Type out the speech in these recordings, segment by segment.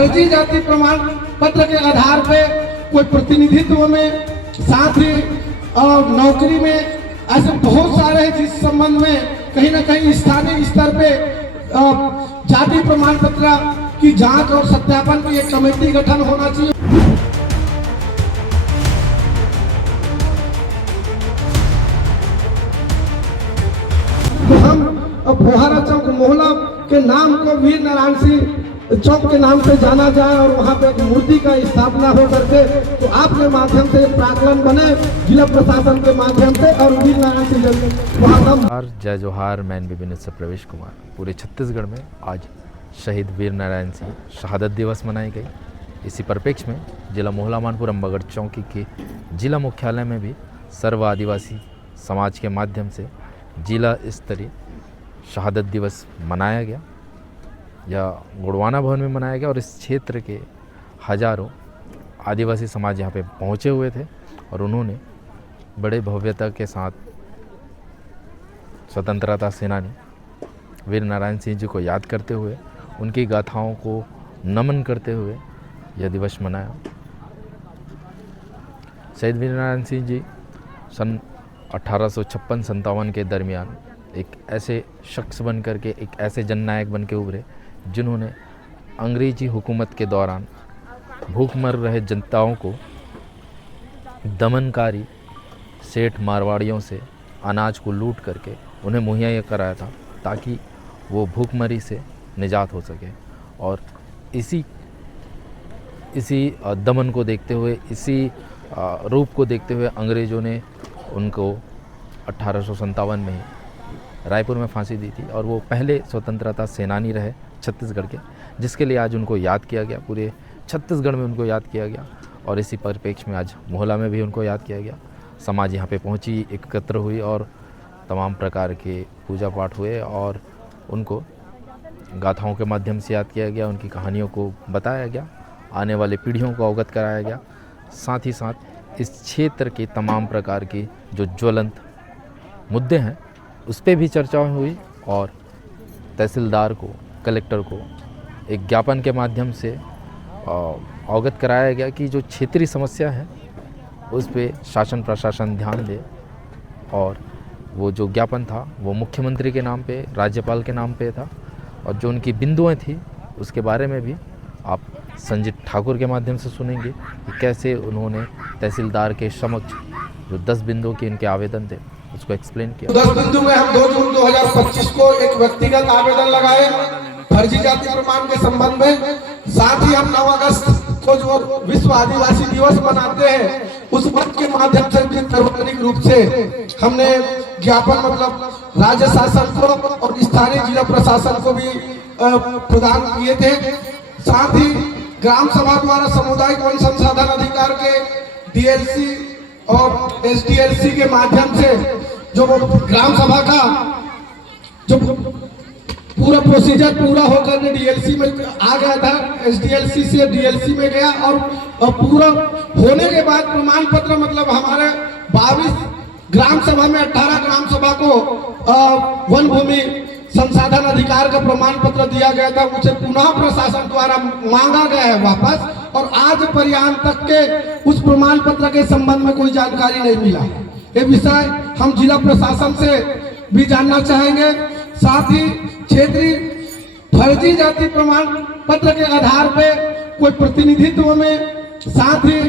फर्जी जाति प्रमाण पत्र के आधार पे कोई प्रतिनिधित्व में, साथ ही नौकरी में, ऐसे बहुत सारे हैं जिस संबंध में कहीं ना कहीं स्थानीय स्तर पे जाति प्रमाण पत्र की जांच और सत्यापन की एक कमेटी गठन होना चाहिए। तो हम फोहारा चौक मोहल्ला के नाम को वीर नारायण सिंह चौक के नाम से जाना जाए और वहाँ पे एक मूर्ति का स्थापना हो करके, तो आपके माध्यम से प्राकलन बने जिला प्रशासन के माध्यम से और वीर नारायण सिंह जय जोहार। मैं विपिन से प्रवेश कुमार। पूरे छत्तीसगढ़ में आज शहीद वीर नारायण सिंह शहादत दिवस मनाई गई। इसी परिप्रेक्ष्य में जिला मोहल्ला मानपुर अम्बागढ़ चौकी के जिला मुख्यालय में भी सर्व आदिवासी समाज के माध्यम से जिला स्तरीय शहादत दिवस मनाया गया या गुड़वाना भवन में मनाया गया। और इस क्षेत्र के हजारों आदिवासी समाज यहाँ पे पहुँचे हुए थे और उन्होंने बड़े भव्यता के साथ स्वतंत्रता सेनानी वीर नारायण सिंह जी को याद करते हुए, उनकी गाथाओं को नमन करते हुए यह दिवस मनाया। शहीद वीर नारायण सिंह जी सन 1856-57 के दरमियान एक ऐसे शख्स बन करके, एक ऐसे जननायक बन के उभरे जिन्होंने अंग्रेजी हुकूमत के दौरान भूख मर रहे जनताओं को दमनकारी सेठ मारवाड़ियों से अनाज को लूट करके उन्हें मुहैया कराया था ताकि वो भूखमरी से निजात हो सके। और इसी दमन को देखते हुए, इसी रूप को देखते हुए अंग्रेज़ों ने उनको 1857 में ही रायपुर में फांसी दी थी और वो पहले स्वतंत्रता सेनानी रहे छत्तीसगढ़ के, जिसके लिए आज उनको याद किया गया। पूरे छत्तीसगढ़ में उनको याद किया गया और इसी परिप्रेक्ष्य में आज मोहल्ला में भी उनको याद किया गया। समाज यहाँ पे पहुँची, एकत्र हुई और तमाम प्रकार के पूजा पाठ हुए और उनको गाथाओं के माध्यम से याद किया गया, उनकी कहानियों को बताया गया, आने वाले पीढ़ियों को अवगत कराया गया। साथ ही साथ इस क्षेत्र के तमाम प्रकार के जो ज्वलंत मुद्दे हैं उस पर भी चर्चा हुई और तहसीलदार को, कलेक्टर को एक ज्ञापन के माध्यम से अवगत कराया गया कि जो क्षेत्रीय समस्या है उस पर शासन प्रशासन ध्यान दे। और वो जो ज्ञापन था वो मुख्यमंत्री के नाम पे, राज्यपाल के नाम पे था और जो उनकी बिंदुएं थी उसके बारे में भी आप संजीत ठाकुर के माध्यम से सुनेंगे कि कैसे उन्होंने तहसीलदार के समक्ष जो 10 बिंदुओं के इनके आवेदन थे उसको एक्सप्लेन किया। 10 बिंदु में हम 2 जून 2025 को एक व्यक्तिगत आवेदन लगाए फर्जी जाति प्रमाण के संबंध में। साथ ही हम 9 अगस्त को जो विश्व आदिवासी दिवस मनाते हैं उस वर्ष के माध्यम से भी सार्वजनिक रूप से हमने ज्ञापन मतलब राज्य शासन को और स्थानीय जिला प्रशासन को भी प्रदान किए थे। साथ ही ग्राम सभा द्वारा सामुदायिक वन संसाधन अधिकार के डीएलसी और एसडीएलसी के माध्यम से जो ग्राम सभा का जो पूरा प्रोसीजर पूरा होकर डीएलसी में आ गया था, एसडीएलसी से डीएलसी में गया और पूरा होने के बाद प्रमाण पत्र मतलब हमारे 22 ग्राम सभा में 18 ग्राम सभा को वन भूमि संसाधन अधिकार का प्रमाण पत्र दिया गया था, उसे पुनः प्रशासन द्वारा मांगा गया है वापस और आज पर्यंत तक के उस प्रमाण पत्र के संबंध में कोई जानकारी नहीं मिला। ये विषय हम जिला प्रशासन से भी जानना चाहेंगे। साथ ही क्षेत्रीय फर्जी जाति प्रमाण पत्र के आधार पे कोई प्रतिनिधित्व में, साथ ही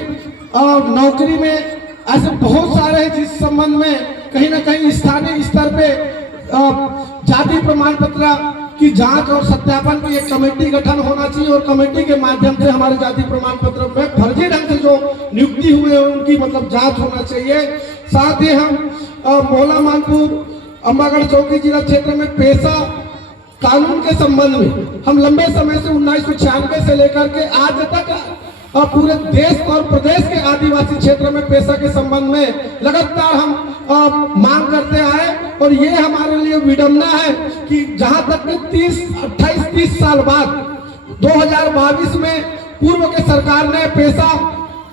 नौकरी में, ऐसे बहुत सारे हैं जिस संबंध में कहीं ना कहीं स्थानीय स्तर पे जाति प्रमाण पत्र की जांच और सत्यापन की एक कमेटी गठन होना चाहिए और कमेटी के माध्यम से हमारे जाति प्रमाण पत्र में फर्जी ढंग से जो नियुक्ति हुए हैं उनकी मतलब जांच होना चाहिए। साथ ही हम मोहल्ला मानपुर अम्बागढ़ चौकी जिला क्षेत्र में पेशा कानून के संबंध में हम लंबे समय से 1996 से लेकर के आज तक पूरे देश और प्रदेश के आदिवासी क्षेत्र में पेशा के संबंध में लगातार हम मांग करते आए और ये हमारे लिए विडंबना है कि जहां तक 28-30 साल बाद 2022 में पूर्व के सरकार ने पेशा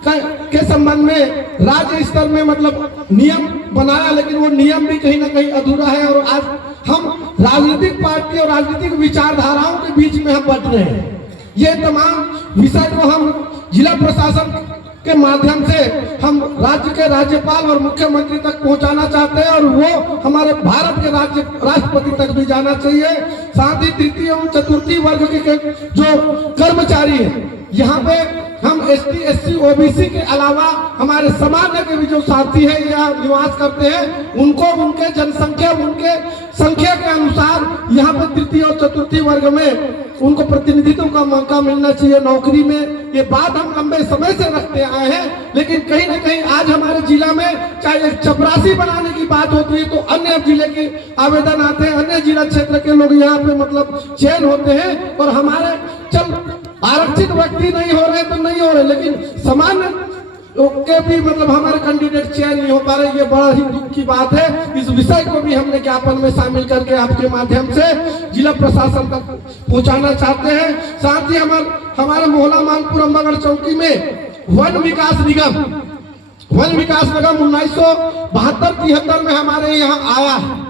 के संबंध में राज्य स्तर में मतलब नियम बनाया, लेकिन वो नियम भी कहीं ना कहीं अधूरा है और आज हम राजनीतिक पार्टी और राजनीतिक विचारधाराओं के बीच में हम बट रहे हैं। ये तमाम विषय को हम जिला प्रशासन के माध्यम से हम राज्य के राज्यपाल और मुख्यमंत्री तक पहुंचाना चाहते हैं और वो हमारे भारत के राष्ट्रपति तक भी जाना चाहिए। साथ ही तृतीय एवं चतुर्थी वर्ग के जो कर्मचारी हैं, यहाँ पे हम ST SC OBC के अलावा हमारे समाज के भी जो साथी हैं यहाँ निवास करते हैं, उनको उनके जनसंख्या उनके संख्या के अनुसार यहाँ पे तृतीय और चतुर्थी वर्ग में उनको प्रतिनिधित्व का मौका मिलना चाहिए नौकरी में। ये बात हम लंबे समय से रखते आए हैं, लेकिन कहीं ना कहीं आज हमारे जिला में चाहे एक चपरासी बनाने की बात होती है तो अन्य जिले के आवेदन आते हैं, अन्य जिला क्षेत्र के लोग यहाँ पे मतलब चयन होते हैं और हमारे चल आरक्षित व्यक्ति नहीं हो रहे तो नहीं हो रहे, लेकिन सामान्य के भी मतलब हमारे कैंडिडेट चयन नहीं हो पा रहे। ये बड़ा ही दुख की बात है। इस विषय को भी हमने ज्ञापन में शामिल करके आपके माध्यम से जिला प्रशासन तक पहुंचाना चाहते हैं। साथ ही हमारे मोहल्ला मानपुर अम्बागढ़ चौकी में वन विकास निगम 1972-73 में हमारे यहाँ आया है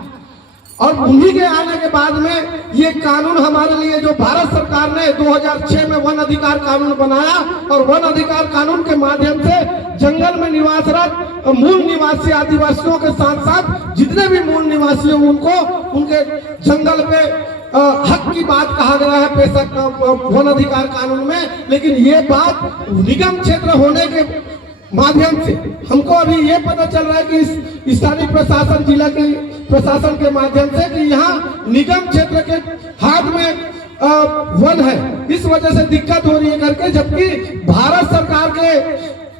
और उन्हीं के आने के बाद में ये कानून हमारे लिए जो भारत सरकार ने 2006 में वन अधिकार कानून बनाया और वन अधिकार कानून के माध्यम से जंगल में निवासरत मूल निवासी आदिवासियों के साथ साथ जितने भी मूल निवासी हैं उनको उनके जंगल पे हक की बात कहा गया है बेशक वन अधिकार कानून में। लेकिन ये बात निगम क्षेत्र होने के माध्यम से हमको अभी ये पता चल रहा है कि स्थानीय प्रशासन जिला के प्रशासन के माध्यम से कि यहाँ निगम क्षेत्र के हाथ में वन है, इस वजह से दिक्कत हो रही है करके, जबकि भारत सरकार के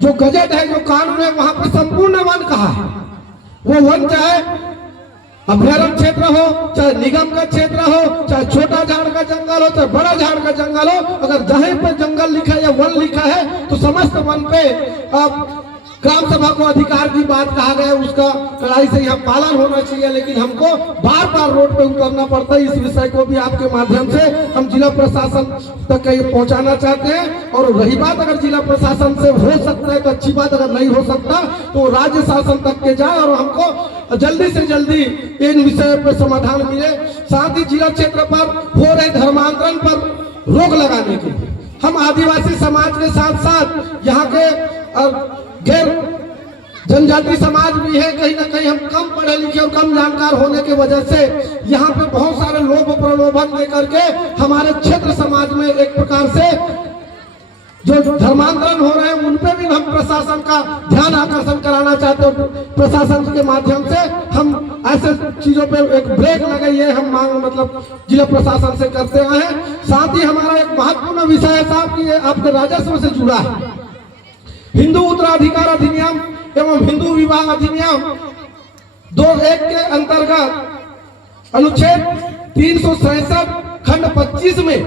जो गजट है जो कानून है वहां पर संपूर्ण वन कहा है। वो वन चाहे अभ्यारण्य क्षेत्र हो, चाहे निगम का क्षेत्र हो, चाहे छोटा झाड़ का जंगल हो, चाहे बड़ा झाड़ का जंगल हो, अगर जहीं पे जंगल लिखा है या वन लिखा है तो समस्त वन पे ग्राम सभा को अधिकार की बात कहा गया, उसका कड़ाई से यहाँ पालन होना चाहिए। लेकिन हमको बार बार रोड पे उतरना पड़ता है। इस विषय को भी आपके माध्यम से हम जिला प्रशासन तक पहुंचाना चाहते हैं। और रही बात अगर जिला प्रशासन से हो सकता है तो अच्छी बात, अगर नहीं हो सकता तो राज्य शासन तक के जाए और हमको जल्दी से जल्दी इन विषय पर समाधान मिले। साथ ही जिला क्षेत्र पर हो रहे धर्मांतरण पर रोक लगाने के लिए हम आदिवासी समाज के साथ साथ यहाँ के गैर जनजाति समाज भी है, कहीं ना कहीं हम कम पढ़े लिखे और कम जानकार होने की वजह से यहाँ पे बहुत सारे लोभ प्रलोभन लेकर के हमारे क्षेत्र समाज में एक प्रकार से जो धर्मांतरण हो रहे हैं उन पे भी हम प्रशासन का ध्यान आकर्षण कराना चाहते हैं। प्रशासन के माध्यम से हम ऐसे चीजों पे एक ब्रेक लगाइए, हम मांग मतलब जिला प्रशासन से करते आए हैं। साथ ही हमारा एक महत्वपूर्ण विषय है साहब कि आपके राजस्व से जुड़ा है। हिंदू उत्तराधिकार अधिनियम एवं हिंदू विवाह अधिनियम 2(1) के अंतर्गत अनुच्छेद 367 खंड 25 में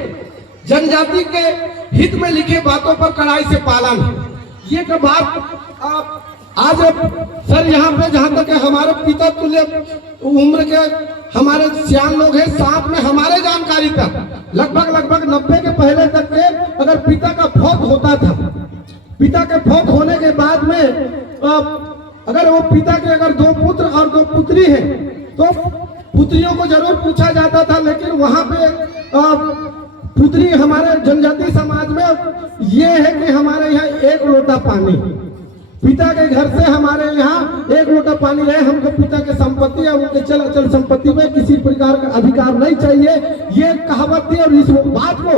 जनजाति के हित में लिखे बातों पर कड़ाई से पालन है। ये का बात आज सर यहाँ पे जहाँ तक हमारे पिता तुल्य उम्र के हमारे सियान लोग हैं, साथ में हमारे जानकारी तक लगभग 90 के पहले तक के अगर पिता का फौत होता था, पिता के फौत होने के बाद में अगर वो पिता के अगर 2 पुत्र और 2 पुत्री हैं तो पुत्रियों को जरूर पूछा जाता था। लेकिन वहां पे पुत्री हमारे जनजाति समाज में ये है कि हमारे यहाँ 1 लोटा पानी, पिता के घर से हमारे यहाँ 1 लोटा पानी रहे, हमको पिता के संपत्ति या उनके चल अचल संपत्ति में किसी प्रकार का अधिकार नहीं चाहिए। ये कहावत थी और इस बात को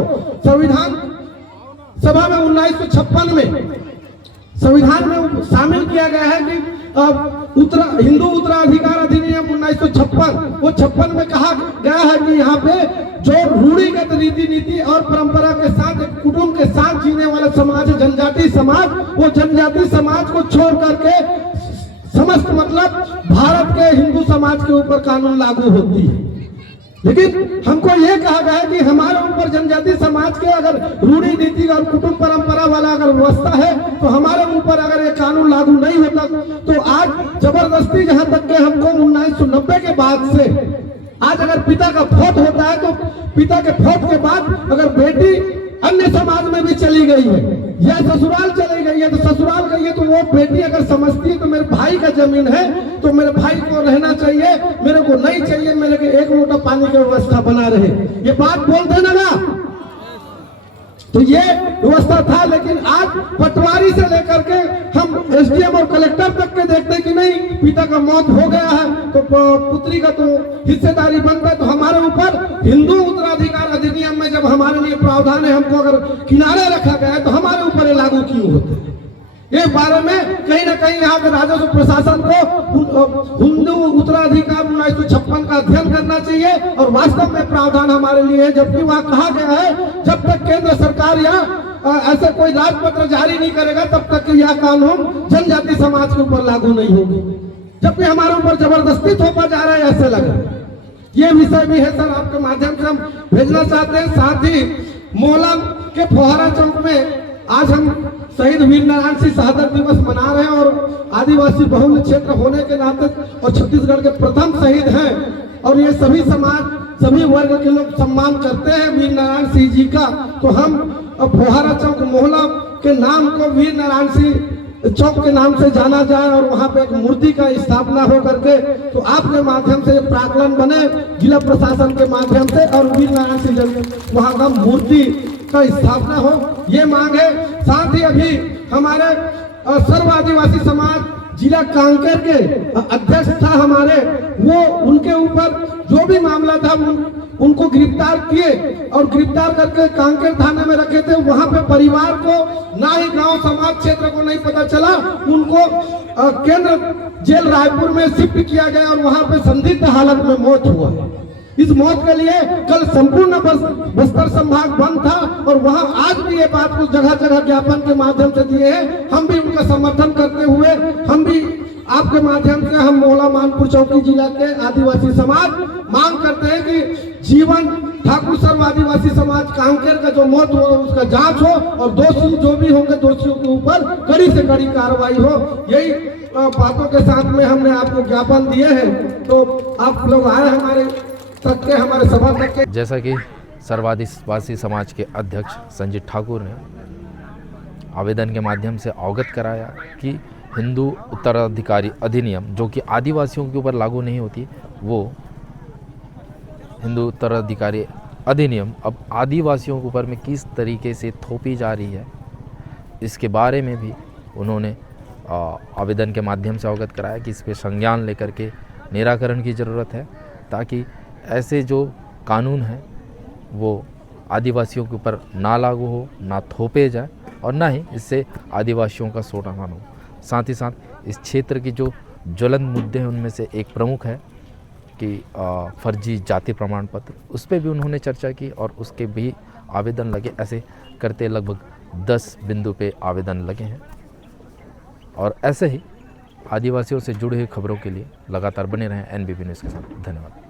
संविधान सभा में 1956 में संविधान में शामिल किया गया है कि हिंदू उत्तराधिकार अधिनियम 1956 वो 56 में कहा गया है कि यहाँ पे जो रूढ़िगत रीति नीति और परंपरा के साथ कुटुंब के साथ जीने वाला समाज है जनजाति समाज, वो जनजाति समाज को छोड़ करके समस्त मतलब भारत के हिंदू समाज के ऊपर कानून लागू होती है। लेकिन हमको ये कहा गया है कि हमारे ऊपर जनजाति समाज के अगर रूढ़ी नीति और कुटुंब परंपरा वाला अगर व्यवस्था है तो हमारे ऊपर अगर ये कानून लागू नहीं होता तो आज जबरदस्ती जहां तक के हमको 1990 के बाद से आज अगर पिता का फौत होता है तो पिता के फौत के बाद अगर बेटी अन्य समाज में भी चली गई है या ससुराल चली गई है तो ससुराल गई है तो वो बेटी अगर समझती है तो मेरे भाई का जमीन है तो मेरे भाई को रहना चाहिए, मेरे को नहीं चाहिए, मेरे को 1 लोटा पानी की व्यवस्था बना रहे। ये बात बोल देना ना। तो ये व्यवस्था था। लेकिन आज पटवारी से लेकर के हम एसडीएम और कलेक्टर तक के देखते कि नहीं, पिता का मौत हो गया है तो पुत्री का तो हिस्सेदारी बनता है। तो हमारे ऊपर हिंदू उत्तराधिकार अधिनियम में जब हमारे लिए प्रावधान है, हमको अगर किनारे रखा गया है तो हमारे ऊपर ये लागू क्यों होते हैं? ये बारे में कहीं ना कहीं यहाँ के राजस्व प्रशासन को हिंदू उत्तराधिकार 1956 का अध्ययन करना चाहिए और वास्तव में प्रावधान हमारे लिए है। जबकि वहाँ कहा गया है जब तक केंद्र सरकार या ऐसे कोई राजपत्र जारी नहीं करेगा तब तक यह कानून जनजाति समाज के ऊपर लागू नहीं होगी। जबकि हमारे ऊपर जबरदस्ती थोपा जा रहा है, ऐसे लगा। ये विषय भी है सर, आपके माध्यम से हम भेजना चाहते हैं। साथ ही मोहला के फोहारा चौक में आज हम शहीद वीर नारायण सिंह शहादत दिवस मना रहे हैं और आदिवासी बहुल क्षेत्र होने के नाते और छत्तीसगढ़ के प्रथम शहीद हैं और ये सभी समाज सभी वर्ग के लोग सम्मान करते हैं वीर नारायण सिंह जी का। तो हम फोहारा चौक मोहला के नाम को वीर नारायण सिंह चौक के नाम से जाना जाए और वहाँ पे एक मूर्ति का स्थापना हो करके तो आपके माध्यम से प्राकलन बने, जिला प्रशासन के माध्यम से, और वीर नारायण सिंह वहाँ का मूर्ति का स्थापना हो, ये मांग है। साथ ही अभी हमारे सर्व आदिवासी समाज जिला कांकेर के अध्यक्ष था हमारे, वो उनके ऊपर जो भी मामला था उनको गिरफ्तार किए और गिरफ्तार करके कांकेर थाने में रखे थे। वहां पे परिवार को ना ही गांव समाज क्षेत्र को नहीं पता चला, उनको केंद्र जेल रायपुर में शिफ्ट किया गया और वहां पे संदिग्ध हालत में मौत हुआ। इस मौत के लिए कल संपूर्ण बस्तर संभाग बंद था और वहां आज भी ये बात को जगह जगह ज्ञापन के माध्यम से दिए हैं। हम भी उनका समर्थन करते हुए हम भी आपके माध्यम से हम मोहला मानपुर चौकी जिला के आदिवासी समाज मांग करते हैं कि जीवन ठाकुर सर्व आदिवासी समाज कांकेर का जो मौत हुआ उसका जांच हो और दोषी जो भी होंगे दोषियों के ऊपर कड़ी से कड़ी कार्रवाई हो। यही बातों के साथ में हमने आपको ज्ञापन दिए हैं, तो आप लोग आए हमारे सभा तक के। जैसा कि सर्व आदिवासी समाज के अध्यक्ष संजीत ठाकुर ने आवेदन के माध्यम से अवगत कराया कि हिंदू उत्तराधिकारी अधिनियम जो कि आदिवासियों के ऊपर लागू नहीं होती, वो हिंदू उत्तराधिकारी अधिनियम अब आदिवासियों के ऊपर में किस तरीके से थोपी जा रही है, इसके बारे में भी उन्होंने आवेदन के माध्यम से अवगत कराया कि इस पर संज्ञान लेकर के निराकरण की ज़रूरत है, ताकि ऐसे जो कानून हैं वो आदिवासियों के ऊपर ना लागू हो, ना थोपे जाए और ना ही इससे आदिवासियों का शोषण हो। साथ ही साथ इस क्षेत्र की जो ज्वलंत मुद्दे हैं उनमें से एक प्रमुख है कि फर्जी जाति प्रमाण पत्र, उस पर भी उन्होंने चर्चा की और उसके भी आवेदन लगे। ऐसे करते लगभग 10 बिंदु पे आवेदन लगे हैं और ऐसे ही आदिवासियों से जुड़ी हुई खबरों के लिए लगातार बने रहें एनबीपी न्यूज़ के साथ। धन्यवाद।